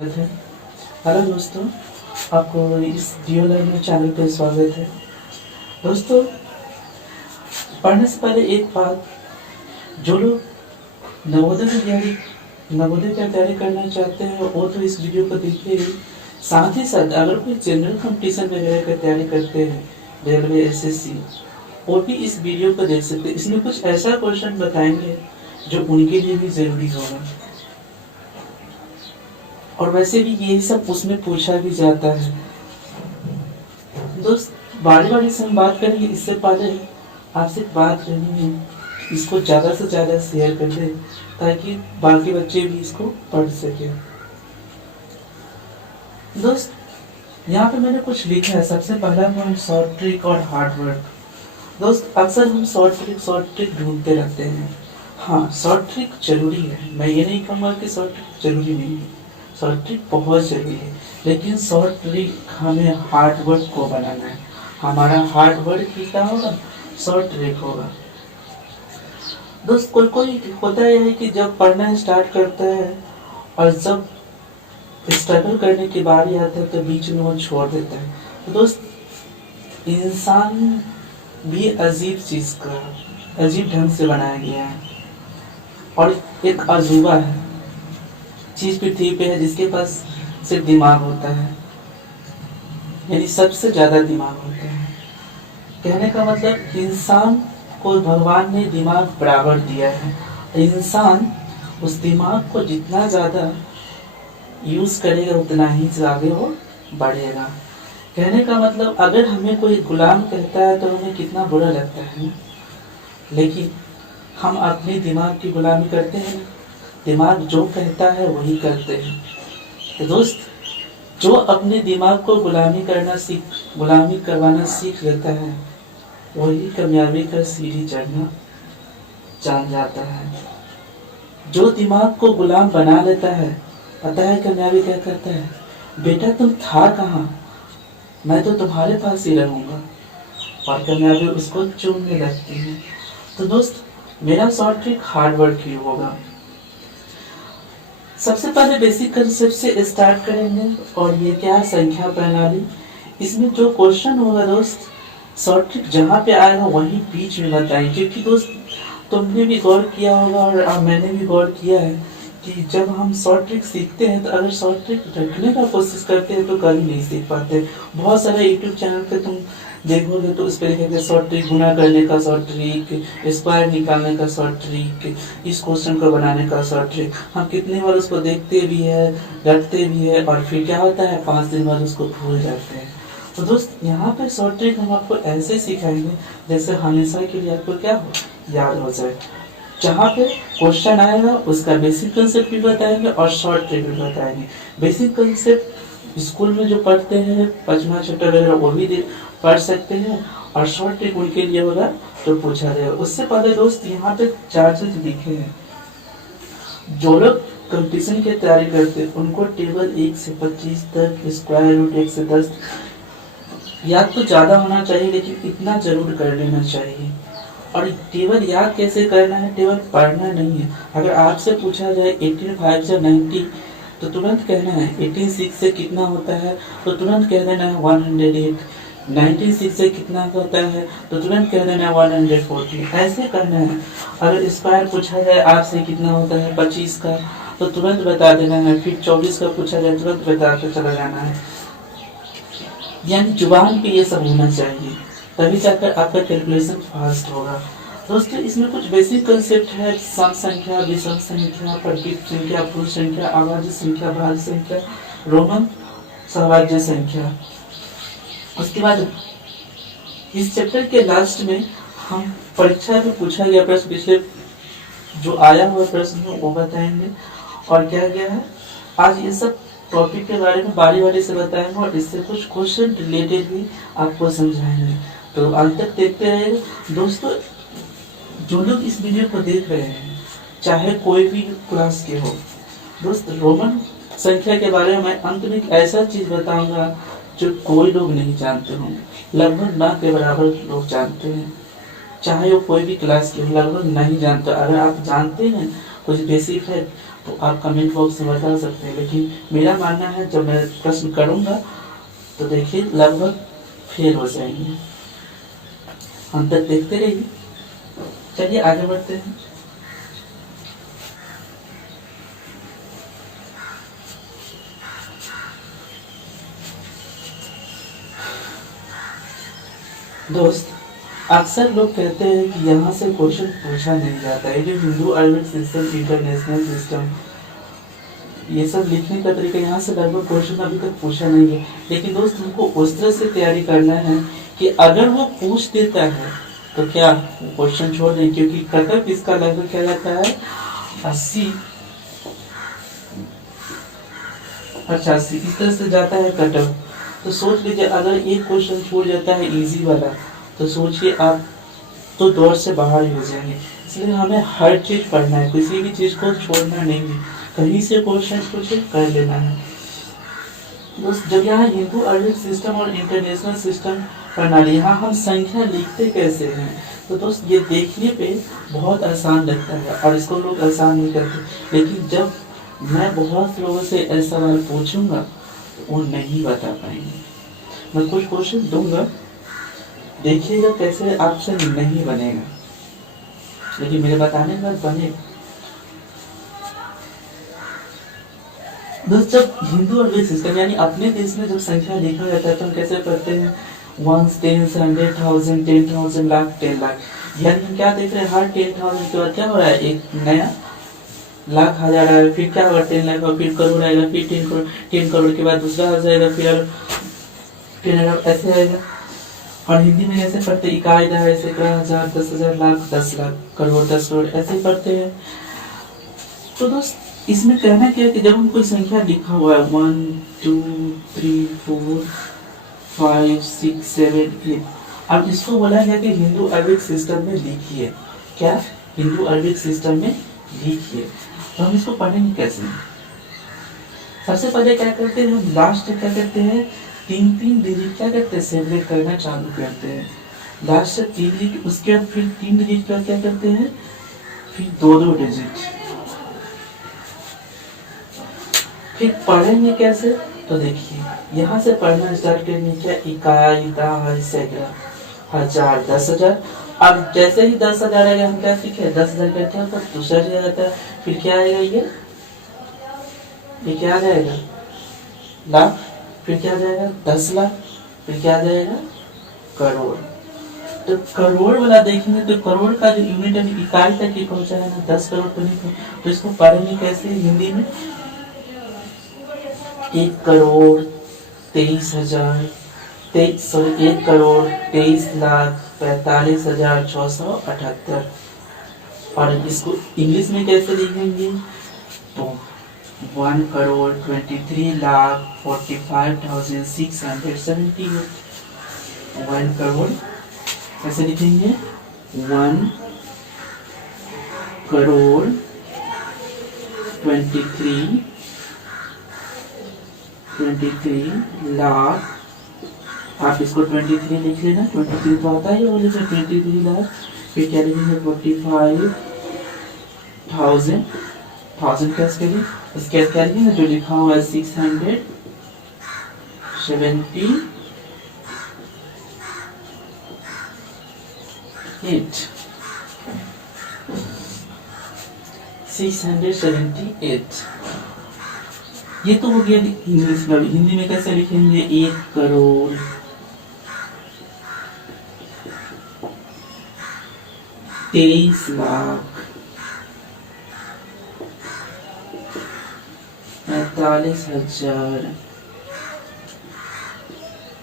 है। हेलो दोस्तों, आपको इस डियो लर्नर चैनल पे स्वागत है। दोस्तों, पढ़ने से पहले एक बात, जो लोग नवोदय की तैयारी करना चाहते हैं वो तो इस वीडियो को देखिए ही। साथ ही साथ अगर कोई जनरल कंपटीशन वगैरह की तैयारी करते हैं, रेलवे, एसएससी, वो भी इस वीडियो को देख सकते हैं। इसमें कुछ ऐसा क्वेश्चन बताएंगे जो उनके लिए भी ज़रूरी होगा, और वैसे भी यही सब उसमें पूछा भी जाता है। दोस्त, बारी बारी से हम बात करेंगे। इससे पहले आपसे बात करनी है, इसको ज़्यादा से ज़्यादा शेयर कर दें ताकि बाकी बच्चे भी इसको पढ़ सकें। दोस्त, यहाँ पे मैंने कुछ लिखा है। सबसे पहला पॉइंट, शॉर्ट ट्रिक और हार्ड वर्क। दोस्त, अक्सर हम शॉर्ट ट्रिक ढूंढते रहते हैं। हाँ, शॉर्ट ट्रिक जरूरी है, मैं ये नहीं कहूँगा कि शॉर्ट ट्रिक जरूरी नहीं है। शॉर्ट ट्रिक बहुत जरूरी है, लेकिन शॉर्ट ट्रिक हमें हार्ड वर्क को बनाना है। हमारा हार्ड वर्क ही क्या होगा, शॉर्ट ट्रिक होगा। दोस्त, कोई कोई होता है कि जब पढ़ना स्टार्ट करता है और जब स्ट्रगल करने की बारी आता है तो बीच में वो छोड़ देता है। तो दोस्त, इंसान भी अजीब ढंग से बनाया गया है, और एक अजूबा है, चीज पृथ्वी पे है जिसके पास सिर्फ दिमाग होता है, यानी सबसे ज्यादा दिमाग होता है। कहने का मतलब, इंसान को भगवान ने दिमाग बराबर दिया है। इंसान उस दिमाग को जितना ज्यादा यूज करेगा उतना ही आगे वो बढ़ेगा। कहने का मतलब, अगर हमें कोई गुलाम कहता है तो हमें कितना बुरा लगता है ना, लेकिन हम अपने दिमाग की गुलामी करते हैं। दिमाग जो कहता है वही करते हैं। तो दोस्त, जो अपने दिमाग को गुलामी करवाना सीख लेता है वही कामयाबी का सीढ़ी चढ़ना जान जाता है। जो दिमाग को गुलाम बना लेता है, पता है कामयाबी क्या करता है, बेटा तुम था कहाँ, मैं तो तुम्हारे पास ही रहूंगा, और कामयाबी उसको चूमने लगती है। तो दोस्त, मेरा शॉर्ट ट्रिक हार्ड वर्क ही होगा। सबसे पहले बेसिक कंसेप्ट से स्टार्ट करेंगे, और ये क्या है, संख्या प्रणाली। इसमें जो क्वेश्चन होगा दोस्त, शॉर्ट ट्रिक जहाँ पे आएगा वही बीच में बताएं, क्योंकि दोस्त तुमने भी गौर किया होगा और मैंने भी गौर किया है कि जब हम शॉर्ट ट्रिक सीखते हैं तो अगर शॉर्ट ट्रिक रखने का कोशिश करते हैं तो कभी नहीं सीख पाते। बहुत सारे यूट्यूब चैनल पे तुम देखोगे तो उस पर लिखेंगे शॉर्ट ट्रिक, गुना करने का शॉर्ट ट्रिक, स्क्वायर निकालने का शॉर्ट ट्रिक, इस क्वेश्चन को बनाने का शॉर्ट ट्रिक। हम कितनी बार उसको देखते भी है, रखते भी है, और फिर क्या होता है 5 दिन बाद उसको भूल जाते हैं। तो दोस्त, यहाँ पे शॉर्ट ट्रिक हम आपको ऐसे सिखाएंगे जैसे हमेशा के लिए आपको क्या हो, याद हो जाए। जहाँ पे क्वेश्चन आएगा उसका बेसिक कंसेप्ट भी बताएंगे और शॉर्ट ट्रिक भी बताएंगे। बेसिक कंसेप्ट स्कूल में जो पढ़ते हैं 5वां चैप्टर वगैरह वो भी पढ़ सकते हैं, और शॉर्ट ट्रिक उनके लिए होगा तो पूछा जाएगा। उससे पहले दोस्त, यहाँ पे 4 चीज लिखे हैं। जो लोग कंपटीशन की तैयारी करते हैं उनको टेबल 1 से 25 तक, स्क्वायर रूट 1 से 10 याद तो ज़्यादा होना चाहिए, लेकिन इतना जरूर कर लेना चाहिए। और टेबल याद कैसे करना है, टेबल पढ़ना नहीं है। अगर आपसे पूछा जाए 18 से 90 तो तुरंत कहना है 18 से कितना होता है, तो तुरंत कह देना है 108। 96 से कितना होता है तो तुरंत कह देना है 140। ऐसे करना है। अगर स्क्वायर पूछा जाए आपसे कितना होता है 25 का, तो तुरंत बता देना है। फिर 24 का पूछा जाए तुरंत बता के चला जाना है। यानी जुबान पे ये सब होना चाहिए, तभी जाकर आपका कैलकुलेशन फास्ट होगा। दोस्तों, इसमें कुछ बेसिक कंसेप्ट है, सम संख्या, विषम संख्या, प्रतीक संख्या, पूर्ण संख्या, अभाज्य संख्या, भाज्य संख्या, रोमन सहभाज्य संख्या। उसके बाद इस चैप्टर के लास्ट में हम परीक्षा में पूछा गया प्रश्न, पिछले जो आया हुआ प्रश्न है वो बताएंगे, और क्या क्या है आज ये सब टॉपिक के बारे में बारी बारी से बताएंगे, और इससे कुछ क्वेश्चन रिलेटेड भी आपको समझाएंगे। तो अंत तक देखते रहिए। दोस्तों, जो लोग इस वीडियो को देख रहे हैं, चाहे कोई भी क्लास के हो, दोस्त रोमन संख्या के बारे में मैं अंत में एक ऐसा चीज बताऊंगा जो कोई लोग नहीं जानते होंगे। लगभग ना के बराबर लोग जानते हैं, चाहे वो कोई भी क्लास के हो, लगभग नहीं जानते। अगर आप जानते हैं कुछ बेसिक है तो आप कमेंट बॉक्स में बता सकते हैं, लेकिन मेरा मानना है जब मैं प्रश्न करूँगा तो देखिए लगभग फेल हो जाएंगे। हम तक देखते रहिए। चलिए आगे बढ़ते हैं। दोस्त, अक्सर लोग कहते हैं कि यहाँ से क्वेश्चन पूछा नहीं जाता है। जो Hindu Arabic system, international system, ये सब लिखने का तरीका, यहाँ से लगभग क्वेश्चन अभी तक पूछा नहीं है। लेकिन दोस्त हमको उस तरह से तैयारी करना है कि अगर वो पूछ देता है तो क्या क्वेश्चन छोड़ दें, क्योंकि कटअप इसका लगभग क्या रहता है 80 85 इस तरह से जाता है कटअप। तो सोच लीजिए अगर एक क्वेश्चन छूट जाता है इजी वाला, तो सोचिए आप तो दौर से बाहर ही हो जाएंगे। इसलिए हमें हर चीज पढ़ना है, किसी भी चीज को छोड़ना नहीं है। कहीं से क्वेश्चन पूछे कर लेना है। दोस्त, जब यहाँ हिंदू अरबिक सिस्टम और इंटरनेशनल सिस्टम प्रणाली, यहाँ हम संख्या लिखते कैसे हैं, तो दोस्त ये देखने पे बहुत आसान लगता है और इसको लोग आसान नहीं करते। लेकिन जब मैं बहुत लोगों से ऐसा सवाल पूछूंगा वो नहीं बता पाएंगे। मैं कुछ क्वेश्चन दूंगा, देखिएगा कैसे आपसे नहीं बनेगा, लेकिन मेरे बताने के बाद बनेगा। दोस्त, जब हिंदू और अरबिक सिस्टम यानी अपने देश में जब संख्या लिखा जाता है तो हम कैसे पढ़ते हैं 1, 10, 100, 1000, 10,000, लाख, 10 लाख। यानी हम क्या देख रहे हैं, हर 10,000 के बाद क्या हो रहा है, एक नया लाख आ जा रहा है, फिर क्या होगा 10 लाख, और फिर करोड़ आएगा, फिर 10 करोड़, 10 करोड़ के बाद दूसरा आ जाएगा, फिर 10 अरब, ऐसे आएगा। और हिंदी में ऐसे पढ़ते इकाई, दहाई, सैकड़ा, हजार, 10,000, लाख, 10 लाख, करोड़, 10 करोड़, ऐसे ही पढ़ते हैं। तो दोस्त इसमें कहना क्या है कि जब हम कोई संख्या लिखा हुआ है 1, 2, 3, 4, 5, 6, 7, 8, अब इसको बोला गया कि हिंदू अरबिक सिस्टम में लिखिए। क्या हिंदू अरबिक सिस्टम में लिखिए। तो हम इसको पढ़ेंगे कैसे? सबसे पहले क्या करते हैं, हम लास्ट क्या करते हैं, 3 डिजिट क्या करते हैं, सेपरेट करना चालू करते हैं। लास्ट से 3 डिजिट, उसके बाद फिर 3 डिजिट का क्या करते हैं, फिर 2 डिजिट। फिर पढ़ेंगे कैसे, तो देखिए यहाँ से पढ़ना स्टार्ट करेंगे। क्या इकाई, दहाई, सैकड़ा, हजार, 10,000। अब जैसे ही 10,000 आएगा हम क्या सीखे, 10,000 का क्या होता है, दूसरा जगह आता है। फिर क्या आएगा, ये क्या आ जाएगा, लाख। फिर क्या आ जाएगा, 10 लाख। फिर क्या आ जाएगा, करोड़। तो करोड़ वाला देखेंगे तो करोड़ का जो यूनिट है इकाई तक ही पहुंचा है ना, 10 करोड़ तो नहीं। तो इसको पढ़ेंगे कैसे हिंदी में, 1 करोड़ 23,000, 1 करोड़ 23,45,678। और इसको इंग्लिश में कैसे लिखेंगे, तो 1 करोड़ 23,45,678। 1 करोड़ कैसे लिखेंगे, 1 करोड़ 23 लाख। आप इसको 23 लिख लेना, 23 तो आता ही होगा, 23 लाख। फिर क्या लिखेंगे, 45,000, 1000 कैसे करिए, उसके बाद क्या लिखेंगे, जो लिखा हुआ है 678, 678। ये तो हो गया इंग्लिश में। हिंदी में कैसे लिखेंगे, 1 करोड़ 23 लाख 45,000।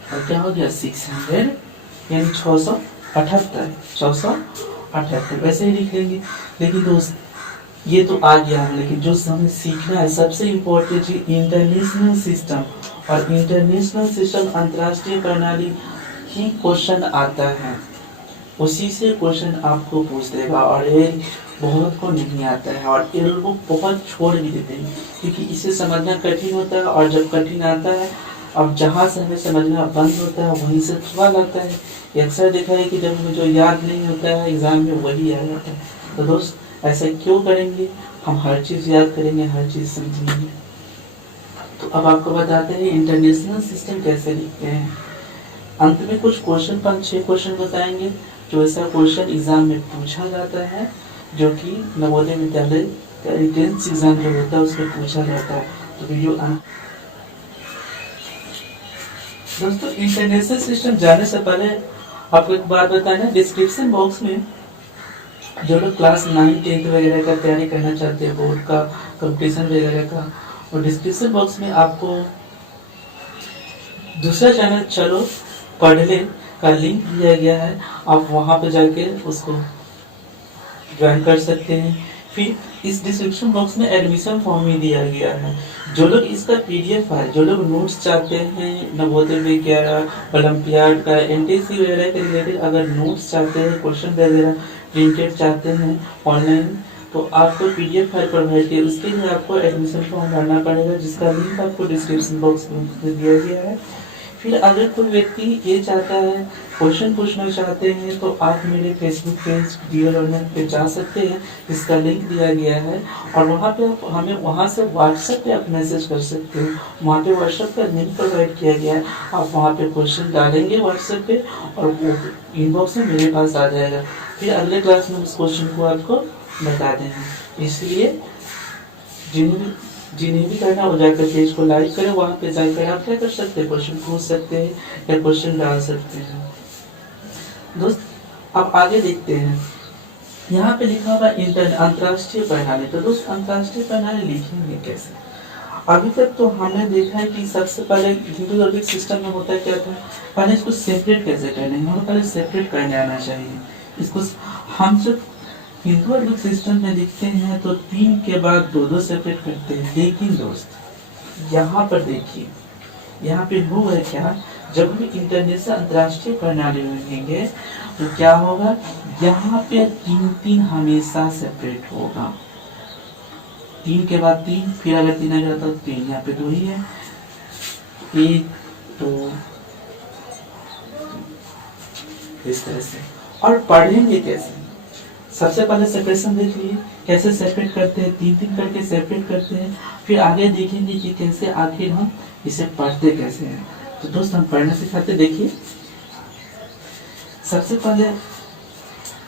और क्या हो गया, 600 यानी 678 वैसे ही लिख लेंगे। लेकिन दोस्त ये तो आ गया है, लेकिन जो हमें सीखना है सबसे इम्पोर्टेंट चीज इंटरनेशनल सिस्टम। और इंटरनेशनल सिस्टम अंतर्राष्ट्रीय प्रणाली ही क्वेश्चन आता है, उसी से क्वेश्चन आपको पूछ देगा। और ये बहुत को नहीं आता है और ये लोग बहुत छोड़ भी देते हैं, क्योंकि इसे समझना कठिन होता है। और जब कठिन आता है, अब जहाँ से हमें समझना बंद होता है वहीं से सवाल आता है। अक्सर देखा है कि जब हमें जो याद नहीं होता है एग्जाम में वही आ जाता है। तो दोस्त ऐसा क्यों करेंगे, हम हर चीज़ याद करेंगे, हर चीज़ समझेंगे। तो अब आपको बताते हैं इंटरनेशनल सिस्टम कैसे लिखते हैं। अंत में कुछ क्वेश्चन, 5-6 क्वेश्चन बताएंगे जो ऐसा क्वेश्चन एग्जाम में पूछा जाता है, जो कि नवोदय विद्यालय का एंट्रेंस एग्जाम जो होता है उसमें पूछा जाता है। तो वीडियो दोस्तों, इंटरनेशनल सिस्टम जाने से पहले आपको एक बात बताना, डिस्क्रिप्शन बॉक्स में जो लोग क्लास 9, 10 वगैरह का तैयारी करना चाहते हैं, बोर्ड का कंपटीशन वगैरह का, और डिस्क्रिप्शन बॉक्स में आपको दूसरा चैनल चलो पढ़ ले का लिंक दिया गया है। आप वहां पे जाके उसको ज्वाइन कर सकते हैं। फिर इस डिस्क्रिप्शन बॉक्स में एडमिशन फॉर्म भी दिया गया है। जो लोग इसका पीडीएफ है, जो लोग नोट्स चाहते हैं नवोदय वगैरह, ओलंपियाड का, एनटीसी वगैरह के रिलेटेड अगर नोट्स चाहते हैं, क्वेश्चन वगैरह प्रिंटेड चाहते हैं ऑनलाइन, तो आपको पीडीएफ फाइल प्रोवाइड किया, उसके लिए आपको एडमिशन फॉर्म भरना पड़ेगा, जिसका लिंक आपको डिस्क्रिप्शन बॉक्स में दिया गया है। फिर अगर कोई व्यक्ति ये चाहता है, क्वेश्चन पूछना चाहते हैं, तो आप मेरे फेसबुक पेज डीएल लर्नर पे जा सकते हैं, जिसका लिंक दिया गया है, और वहाँ पे आप हमें वहाँ से व्हाट्सएप पे आप मैसेज कर सकते हैं। वहाँ पे व्हाट्सएप का लिंक प्रोवाइड किया गया है, आप वहाँ पे क्वेश्चन डालेंगे व्हाट्सएप पे और वो इनबॉक्स में मेरे पास आ जाएगा। फिर अगले क्लास में उस क्वेश्चन को आपको बता देंगे। इसलिए जिन्हें भी करना हो जाकर पेज को लाइक करें, वहाँ पे जाकर आप क्या कर सकते हैं, क्वेश्चन पूछ सकते हैं या क्वेश्चन डाल सकते हैं। दोस्त, अब आगे देखते हैं, यहाँ पे लिखा हुआ अंतर्राष्ट्रीय प्रणाली। तो दोस्त, अंतर्राष्ट्रीय प्रणाली लिखेंगे कैसे? अभी तक तो हमने देखा है कि सबसे पहले हिंदू आर्बिक सिस्टम में होता क्या था, पहले इसको सेपरेट कैसे करना है, हमें पहले सेपरेट करने आना चाहिए इसको। हम जब हिंदू आर्बिक सिस्टम में लिखते हैं तो 3 के बाद 2-2 सेपरेट करते हैं। लेकिन दोस्त, यहाँ पर देखिए, यहाँ पे वो है क्या, जब हम इंटरनेशनल अंतर्राष्ट्रीय प्रणाली में लिखेंगे तो क्या होगा, यहाँ पे 3-3 हमेशा सेपरेट होगा। 3 के बाद 3, फिर अगर 3 आ जाता तो 3, यहाँ पे 2 ही है, 1 2 इस तरह से। और पढ़ेंगे कैसे? सबसे पहले सेपरेशन देख लिए, कैसे सेपरेट करते हैं, 3-3 करके सेपरेट करते हैं। फिर आगे देखेंगे कि कैसे आखिर हम इसे पढ़ते कैसे हैं। तो दोस्त, हम पढ़ना सिखाते, देखिए सबसे पहले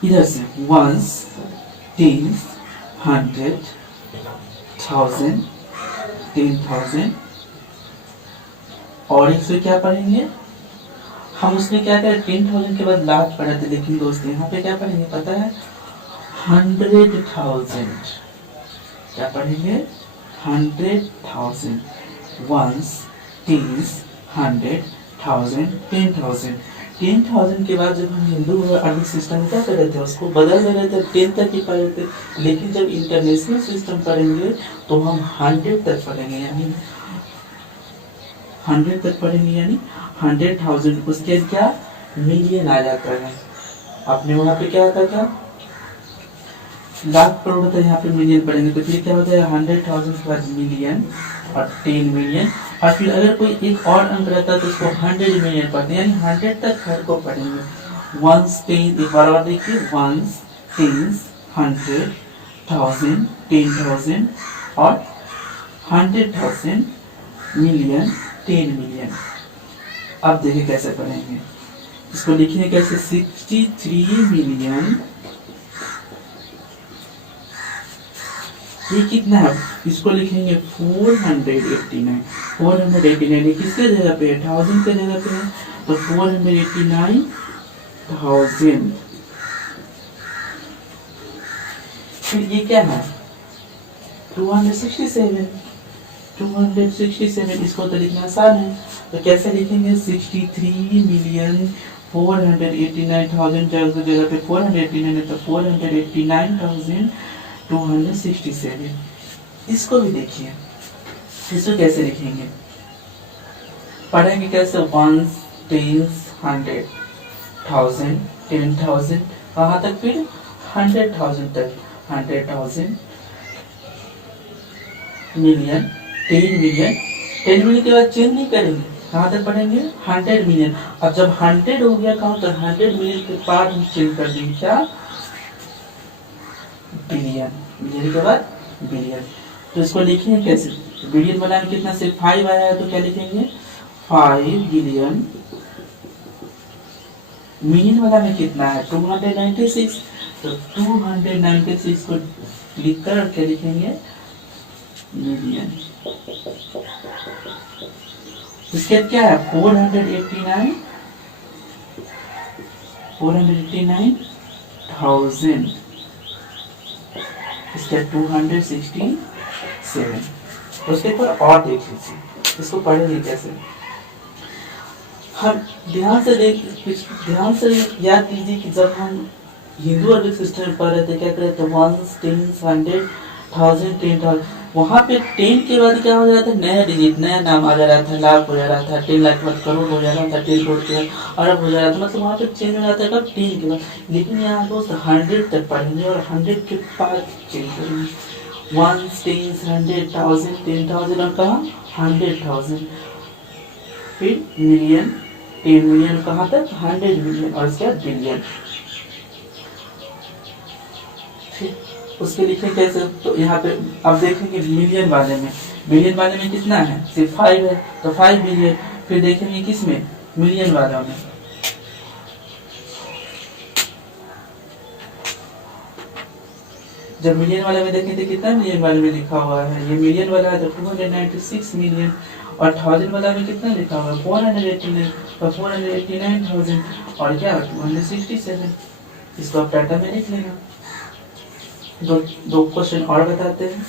इधर से 1s 10s 100 1000 10,000 और इससे क्या पढ़ेंगे हम, उसमें क्या करें, 10,000 के बाद लाख पढ़ा थे। लेकिन दोस्त, यहाँ पे क्या पढ़ेंगे पता है, 100,000। क्या पढ़ेंगे, 100,000, 1s 10s 100,000 10,000। 10,000 के बाद जब हम हिंदू आर्बिक सिस्टम क्या कर रहे थे, उसको बदल रहे थे, 10 तक ही पढ़ रहे थे। लेकिन जब इंटरनेशनल सिस्टम पढ़ेंगे तो हम 100 तक पढ़ेंगे, यानी 100 तक पढ़ेंगे, यानी 100,000। उसके क्या मिलियन आ जाता है। आपने वहाँ पे क्या आता था, लाख करोड़ था, यहाँ पे मिलियन पढ़ेंगे तो फिर क्या होता है, 100,000 के बाद मिलियन और 10 मिलियन, और फिर अगर कोई एक और अंक रहता है तो उसको 100 मिलियन पढ़ते हैं, यानी 100 तक हर को पढ़ेंगे। 1s 10, एक बार और देखिए, 1s 10s 100,000 10,000 और 100,000 मिलियन 10 मिलियन। अब देखिए कैसे पढ़ेंगे, इसको लिखने कैसे, 63 मिलियन, ये कितना है, इसको लिखेंगे 489। 489 किसके जगह पे है, 1000 के जगह पे है, तो 489,000। फिर ये क्या है, 267। 267 इसको तो लिखना आसान है, तो कैसे लिखेंगे, 63 मिलियन 489,000 जगह पे 489 है तो 489,267। इसको भी देखिए, इसको कैसे लिखेंगे, पढ़ेंगे कैसे, 1s 10s 100,000 10,000, कहाँ तक, फिर 100,000 तक, 100,000 मिलियन 10 मिलियन। 10 मिलियन के बाद चेंज नहीं करेंगे, कहाँ तक पढ़ेंगे, 100 मिलियन। अब जब 100 हो गया काउंट, तो 100 मिलियन के बाद हम चेंज कर देंगे क्या, बिलियन। बिलियन के बाद बिलियन। तो इसको लिखेंगे कैसे? बिलियन वाला में कितना सिर्फ 5 आया है, तो क्या लिखेंगे 5 बिलियन। मिलियन वाला में कितना है 296, तो 296 को लिखकर क्या लिखेंगे मिलियन। इसके बाद क्या है 489 489,000। इसके 267। उसके ऊपर और देख लीजिए, इसको पढ़ेंगे कैसे। हम ध्यान से याद कीजिए कि जब हम हिंदू अरबिक सिस्टम में पढ़ रहे थे क्या करे थे 1 10 100 1000 10,000, वहाँ पे 10 के बाद क्या हो जा रहा था नया डिजिट नया नाम आ जा रहा था, लाख हो जा रहा था, 10 लाख बाद करोड़ हो जा रहा था, 10 करोड़ के बाद अरब हो जा रहा था, मतलब वहाँ पे चेंज हो जाता है कब 10 के बाद। लेकिन यहाँ दोस्त 100 तक पढ़ेंगे और 100 के बाद चेंज करेंगे 1 10 100 1000 10,000 और कहाँ 100,000, फिर मिलियन 10 मिलियन कहाँ तक 100 मिलियन और इसके बाद बिलियन। उसके लिखने कैसे, तो यहाँ पे अब देखेंगे मिलियन वाले में कितना है सिर्फ 5 है, तो 5 मिलियन। फिर देखेंगे किस में मिलियन वाला में, जब मिलियन वाले में देखें तो कितना मिलियन वाले में लिखा हुआ है, ये मिलियन वाला है तो 296 मिलियन, और 1000 वाला में कितना लिखा हुआ है 489, तो 489,000 और क्या 267। इसको आप डाटा में लिख लेना। दो क्वेश्चन और बताते हैं।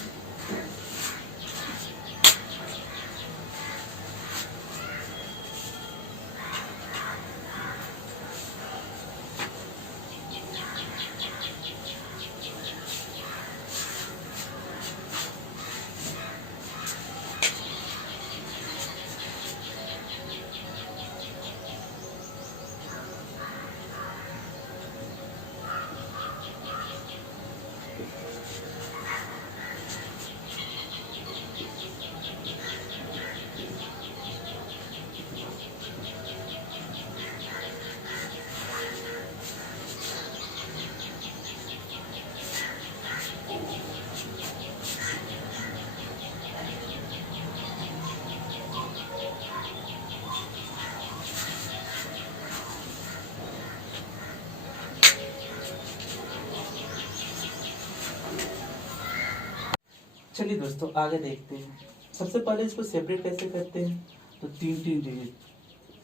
चलिए दोस्तों आगे देखते हैं। सबसे पहले इसको सेपरेट कैसे करते हैं, तो 3 डिजिट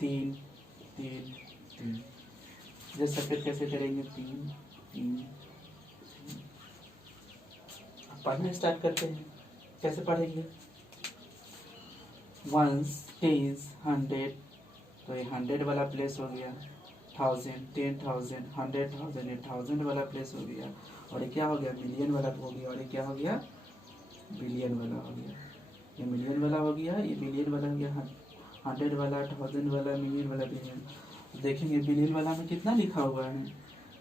3 3 3, जब सेपरेट कैसे करेंगे 3 3। पढ़ना स्टार्ट करते हैं। कैसे पढ़ेंगे 1 10 100, तो ये 100 वाला प्लेस हो गया, 1000 10,000 100,000 ये 1000 वाला प्लेस हो गया, और ये क्या हो गया मिलियन वाला हो गया, और ये क्या हो गया बिलियन वाला हो गया। ये मिलियन वाला हो गया, ये बिलियन वाला हो गया, 100 वाला 1000 वाला मिलियन वाला बिलियन। देखेंगे बिलियन वाला में कितना लिखा हुआ है,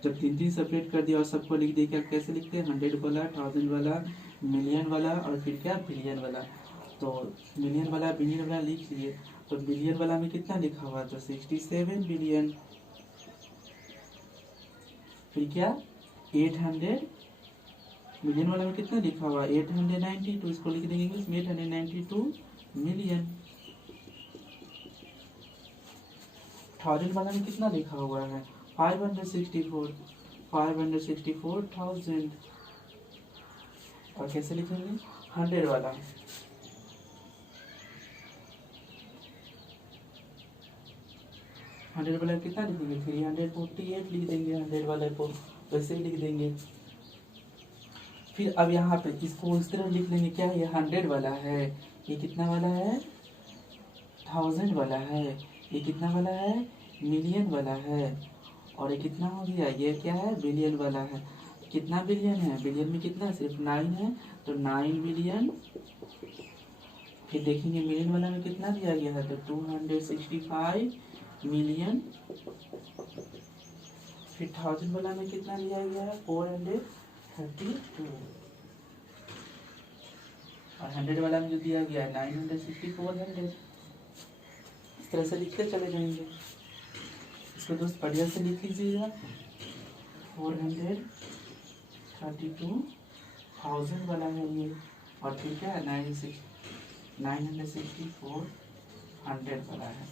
जब 3 सेपरेट कर दिया और सबको लिख दिया, कैसे लिखते हैं 100 वाला 1000 वाला मिलियन वाला और फिर क्या बिलियन वाला। तो मिलियन वाला बिलियन वाला लिख लिए, तो बिलियन वाला में कितना लिखा हुआ, तो 67 बिलियन। फिर क्या 800, मिलियन वाला में कितना लिखा हुआ 892, इसको लिख देंगे इंग्लिश में 892 मिलियन। 1000 वाला में कितना लिखा हुआ है 564,000, और कैसे लिखेंगे 100 वाला 100 वाला कितना लिखेंगे 348 लिख देंगे 100 वाले को, वैसे ही लिख देंगे। फिर अब यहाँ पे इसको इस तरह लिख लेंगे, क्या ये 100 वाला है, ये कितना वाला है 1000 वाला है, ये कितना वाला है मिलियन वाला है, और ये कितना हो गया ये क्या है बिलियन वाला है। कितना बिलियन है, बिलियन में कितना सिर्फ 9 है, तो 9 बिलियन। फिर देखेंगे मिलियन वाला में कितना दिया गया है, तो 265 मिलियन। फिर 1000 वाला में कितना दिया गया है 432, और 100 वाला में जो दिया गया है 964। इस तरह से लिखते चले जाएंगे। इसको दोस्त बढ़िया से लिख लीजिएगा 432 1000 वाला है ये, और फिर क्या है 964 वाला है।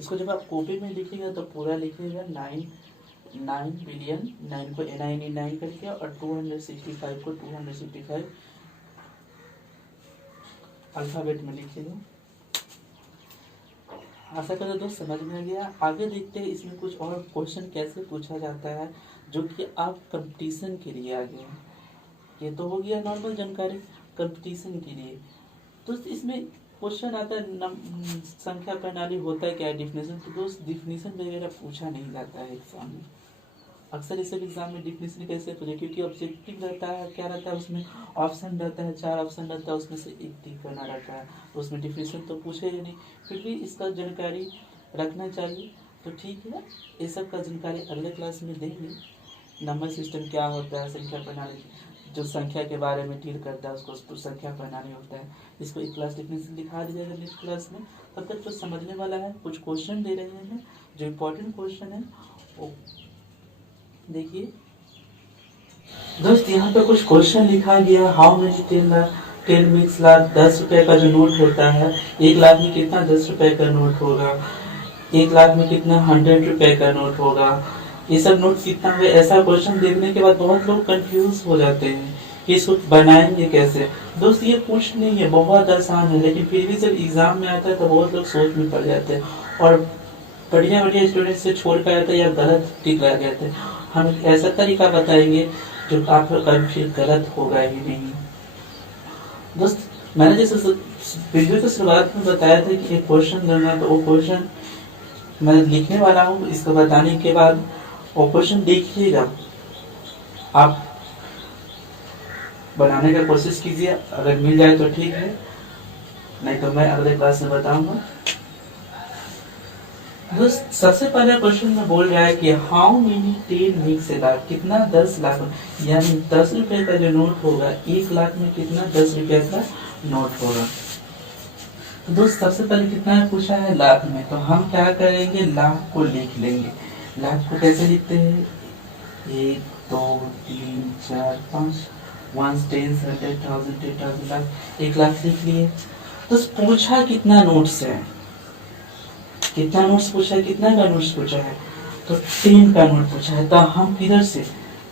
इसको जब आप कॉपी में लिखिएगा तो पूरा लिखिएगा 9 बिलियन, 9 को 9 करके और 265 को 265 अल्फ़ाबेट में लिखिएगा। आशा करो दोस्त समझ में आ गया। आगे देखते हैं इसमें कुछ और क्वेश्चन कैसे पूछा जाता है जो कि आप कंपटीशन के लिए आ गए हैं। ये तो हो गया नॉर्मल जानकारी कंपटीशन के लिए। तो इसमें क्वेश्चन आता है संख्या प्रणाली होता है क्या है, डिफिनेशन। तो दोस्त डिफिनेशन वगैरह पूछा नहीं जाता है एग्जाम में। अक्सर इस एग्जाम में डिफिनेशन कैसे पूछे, क्योंकि ऑब्जेक्टिव रहता है, क्या रहता है उसमें ऑप्शन रहता है, 4 ऑप्शन रहता है, उसमें से एक टिक करना रहता है। उसमें डिफिनेशन तो पूछे ही नहीं, फिर भी इसका जानकारी रखना चाहिए। तो ठीक है, ये सब का जानकारी अगले क्लास में देंगे। नंबर सिस्टम क्या होता है, संख्या प्रणाली जो संख्या के बारे में डील करता है उसको संख्या प्रणाली होता है। इसको एक क्लास डिफिनेशन दिखा दिया जाएगा नेक्स्ट क्लास में। तब तक कुछ समझने वाला है, कुछ क्वेश्चन दे रहे हैं जो इम्पोर्टेंट क्वेश्चन है वो देखिए दोस्त। यहाँ पे कुछ क्वेश्चन लिखा गया, हाउ मेनी 10 मिक्स लाख, 10 रुपए का जो नोट होता है, 1 लाख में कितना 10 रुपए का नोट होगा, 1 लाख में कितना 100 रुपए का नोट होगा, ये सब नोट कितना है। ऐसा क्वेश्चन देखने के बाद बहुत लोग कंफ्यूज हो जाते हैं कि इसको बनाएंगे कैसे। दोस्त ये कुछ नहीं है, बहुत आसान है, लेकिन फिर भी जब एग्जाम में आता है तो बहुत लोग सोच में पड़ जाते हैं और बढ़िया बढ़िया स्टूडेंट से छोड़ कर जाते हैं या गलत टिक लगा जाते हैं। हम ऐसा तरीका बताएंगे जो आपका कभी फिर गलत होगा ही नहीं। दोस्त मैंने जैसे वीडियो की शुरुआत में बताया था कि एक क्वेश्चन करना, तो वो क्वेश्चन मैं लिखने वाला हूँ। इसको बताने के बाद वो क्वेश्चन देखिएगा, आप बनाने का कोशिश कीजिए, अगर मिल जाए तो ठीक है, नहीं तो मैं अगले क्लास में बताऊंगा। दोस्त सबसे पहला क्वेश्चन में बोल रहा है कि हाउ मेनी 10 मिक्स लाख, कितना 10 लाख, यानी 10 रुपए का जो नोट होगा 1 लाख में कितना 10 रुपए का नोट होगा। तो दोस्त सबसे पहले कितना है पूछा है, लाख में, तो हम क्या करेंगे लाख को लिख लेंगे। लाख को कैसे लिखते हैं, 1 2 3 4 5 1 10 100 1000 10,000 लाख, 1 लाख लिख लिए। तो पूछा कितना नोट्स है, कितना नोट्स पूछा है, कितना का नोट्स पूछा है, तो 10 का नोट पूछा है। तो हम किधर से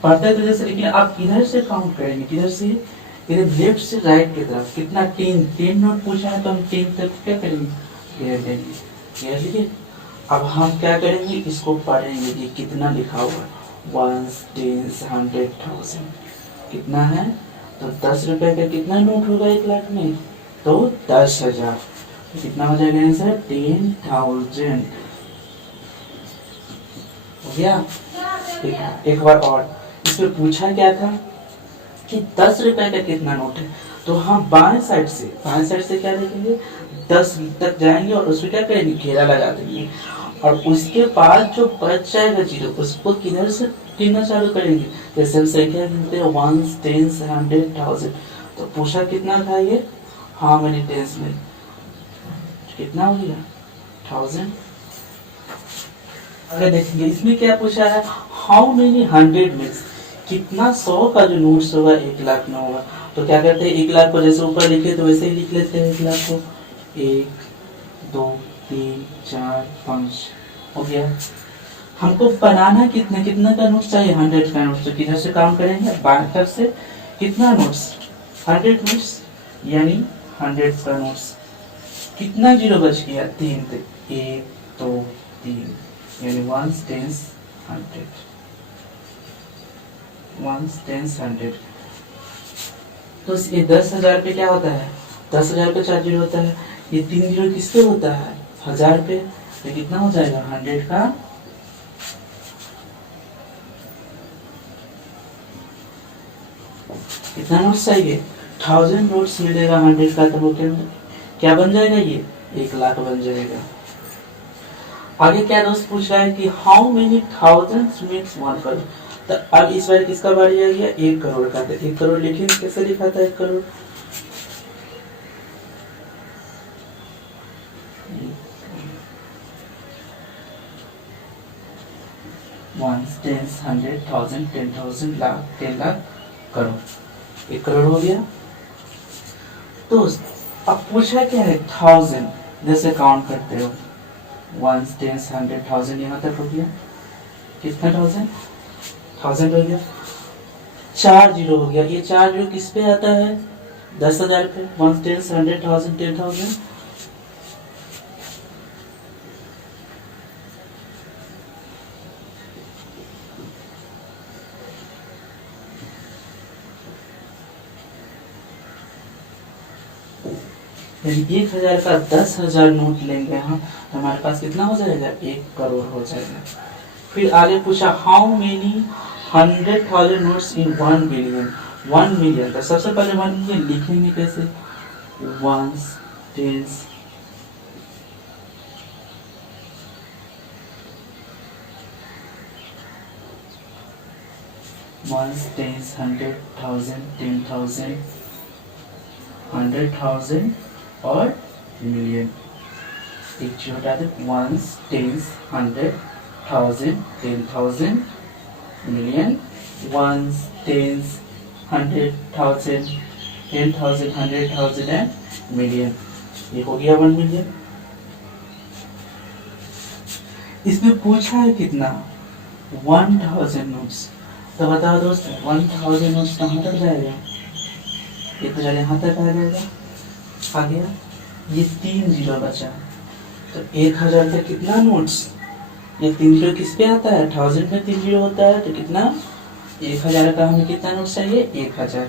पढ़ते थे जैसे, लेकिन आप किधर से काउंट करेंगे, किधर से, इधर लेफ्ट से राइट की तरफ। कितना 10 नोट पूछा है, तो हम 10 तक क्या करेंगे, घेर देंगे, घेर लिए। अब हम क्या करेंगे, इसको पढ़ेंगे कि कितना लिखा हुआ है, 1 10 100 1000 कितना है। तो 10 रुपए का कितना नोट होगा 1 लाख में, तो 10,000। तो कितना हो जाएगा आंसर, 10,000 हो गया। एक बार और, इसमें पूछा क्या था कि 10 रुपए का कितना नोट है, तो हम बाएं साइड से क्या देखेंगे, 10 तक जाएंगे और उसमें क्या करेंगे, घेरा लगा देंगे, और उसके बाद जो बच जाएगा जीरो उसको किधर से गिनना चालू करेंगे। जैसे हम संख्या गिनते हैं 1 10 100 1000, तो पूछा कितना था ये, हाउ मेनी टेंस में कितना हो गया 1000। अगर देखेंगे इसमें क्या पूछा है, हाउ मेनी 100 मिक्स, कितना 100 का जो नोट्स होगा 1 लाख में होगा। तो क्या करते हैं, 1 लाख को जैसे ऊपर लिखे तो वैसे ही लिख लेते हैं 1 लाख को, 1 2 3 4 5 हो गया। हमको बनाना कितना का नोट्स चाहिए, 100 का नोट्स। तो किधर से काम करेंगे, बाएं तरफ से, कितना नोट्स 100 नोट्स, यानी 100 का नोट्स। कितना जीरो बच गया, 3 थे, 1 2 3, यानी 1 10 100 1 10 100। तो ये 10,000 पे क्या होता है, 10,000 पे 4 जीरो होता है, ये 3 जीरो किस पे होता है, 1000 पे। तो कितना हो जाएगा 100 का, कितना नोट्स चाहिए, 1000 नोट्स मिलेगा 100 का। तो वो क्या बन जाएगा, ये 1 लाख बन जाएगा। आगे क्या दोस्त पूछ रहा है कि how many thousands makes 1 crore. तो अब इस बार किसका बारी आ गया, 1 करोड़ का। तो 1 करोड़ लिखेंगे, कैसे लिखा था 1 करोड़, वन टेंस 100 1000 10,000 लाख 10 लाख करोड़, 1 करोड़ हो गया। दोस्त अब पूछा क्या है, 1000 जैसे काउंट करते हो, 1 10 100 1000 यहाँ तक हो गया। कितना 1000 हो गया। 4 जीरो हो गया। ये 4 जीरो किस पे आता है, 10,000 पे। 1 10 100 1000 10,000। यदि 1000 का 10,000 नोट लेंगे हम, तो हमारे पास कितना हो जाएगा, 1 करोड़ हो जाएगा। फिर आगे पूछा how many 100,000 notes in 1 billion. 1 million का सबसे पहले 1 मिलियन लिखेंगे कैसे, वंस टेंस वंस टेंस 100,000 10,000 100,000 और मिलियन। एक चीज हटा दे, ones tens 100,000 10,000 million. Ones tens 100,000 10,000 100,000 and million. ये हो गया 1 मिलियन। इसमें पूछा है कितना, 1000 नोट्स। तो बताओ दोस्त 1000 नोट्स कहाँ तक जाएगा, ये तो यहाँ तक आ जाएगा। आ गया, ये 3 जीरो बचा। तो 1000 का कितना नोट्स, ये 3 जीरो किस पे आता है, 1000 में 3 जीरो होता है, तो कितना 1000 का हमें कितना नोट चाहिए, 1000।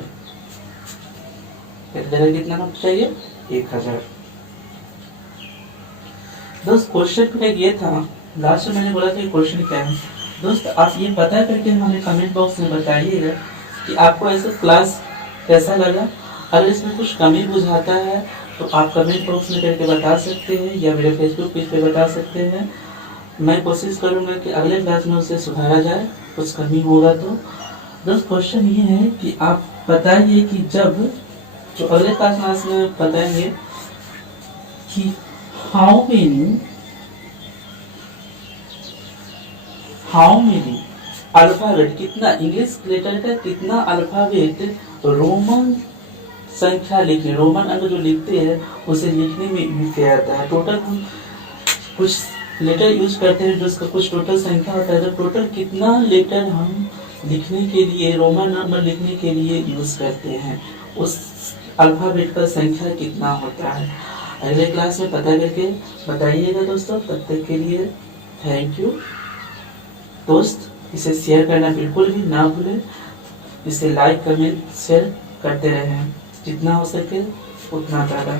1000 का कितना नोट चाहिए, 1000। दोस्त क्वेश्चन में ये था, लास्ट में मैंने बोला था क्वेश्चन क्या है। दोस्त आप ये पता करके हमें कमेंट बॉक्स में बताइएगा कि आपको ऐसा क्लास कैसा लगा। अगर इसमें कुछ कमी बुझाता है तो आप कमेंट बॉक्स में करके बता सकते हैं, या मेरे फेसबुक पेज पे बता सकते हैं। मैं कोशिश करूंगा कि अगले क्लास में उसे सुधारा जाए, कुछ कमी होगा तो। दोस्त क्वेश्चन ये है कि आप बताइए कि जब जो अगले क्लास में बताएंगे कि हाउ मेनी अल्फाबेट, कितना इंग्लिश लेटर का कितना अल्फाबेट रोमन संख्या लिखने, रोमन अंक जो लिखते हैं उसे लिखने में यूज किया जाता है। टोटल हम कुछ लेटर यूज करते हैं जो उसका कुछ टोटल संख्या होता है, तो टोटल कितना लेटर हम लिखने के लिए, रोमन नंबर लिखने के लिए यूज करते हैं, उस अल्फाबेट का संख्या कितना होता है। अगले क्लास में पता करके बताइएगा दोस्तों। तब तक के लिए थैंक यू। दोस्त इसे शेयर करना बिल्कुल भी ना भूलें, इसे लाइक कमेंट शेयर करते रहें, जितना हो सके उतना ज़्यादा।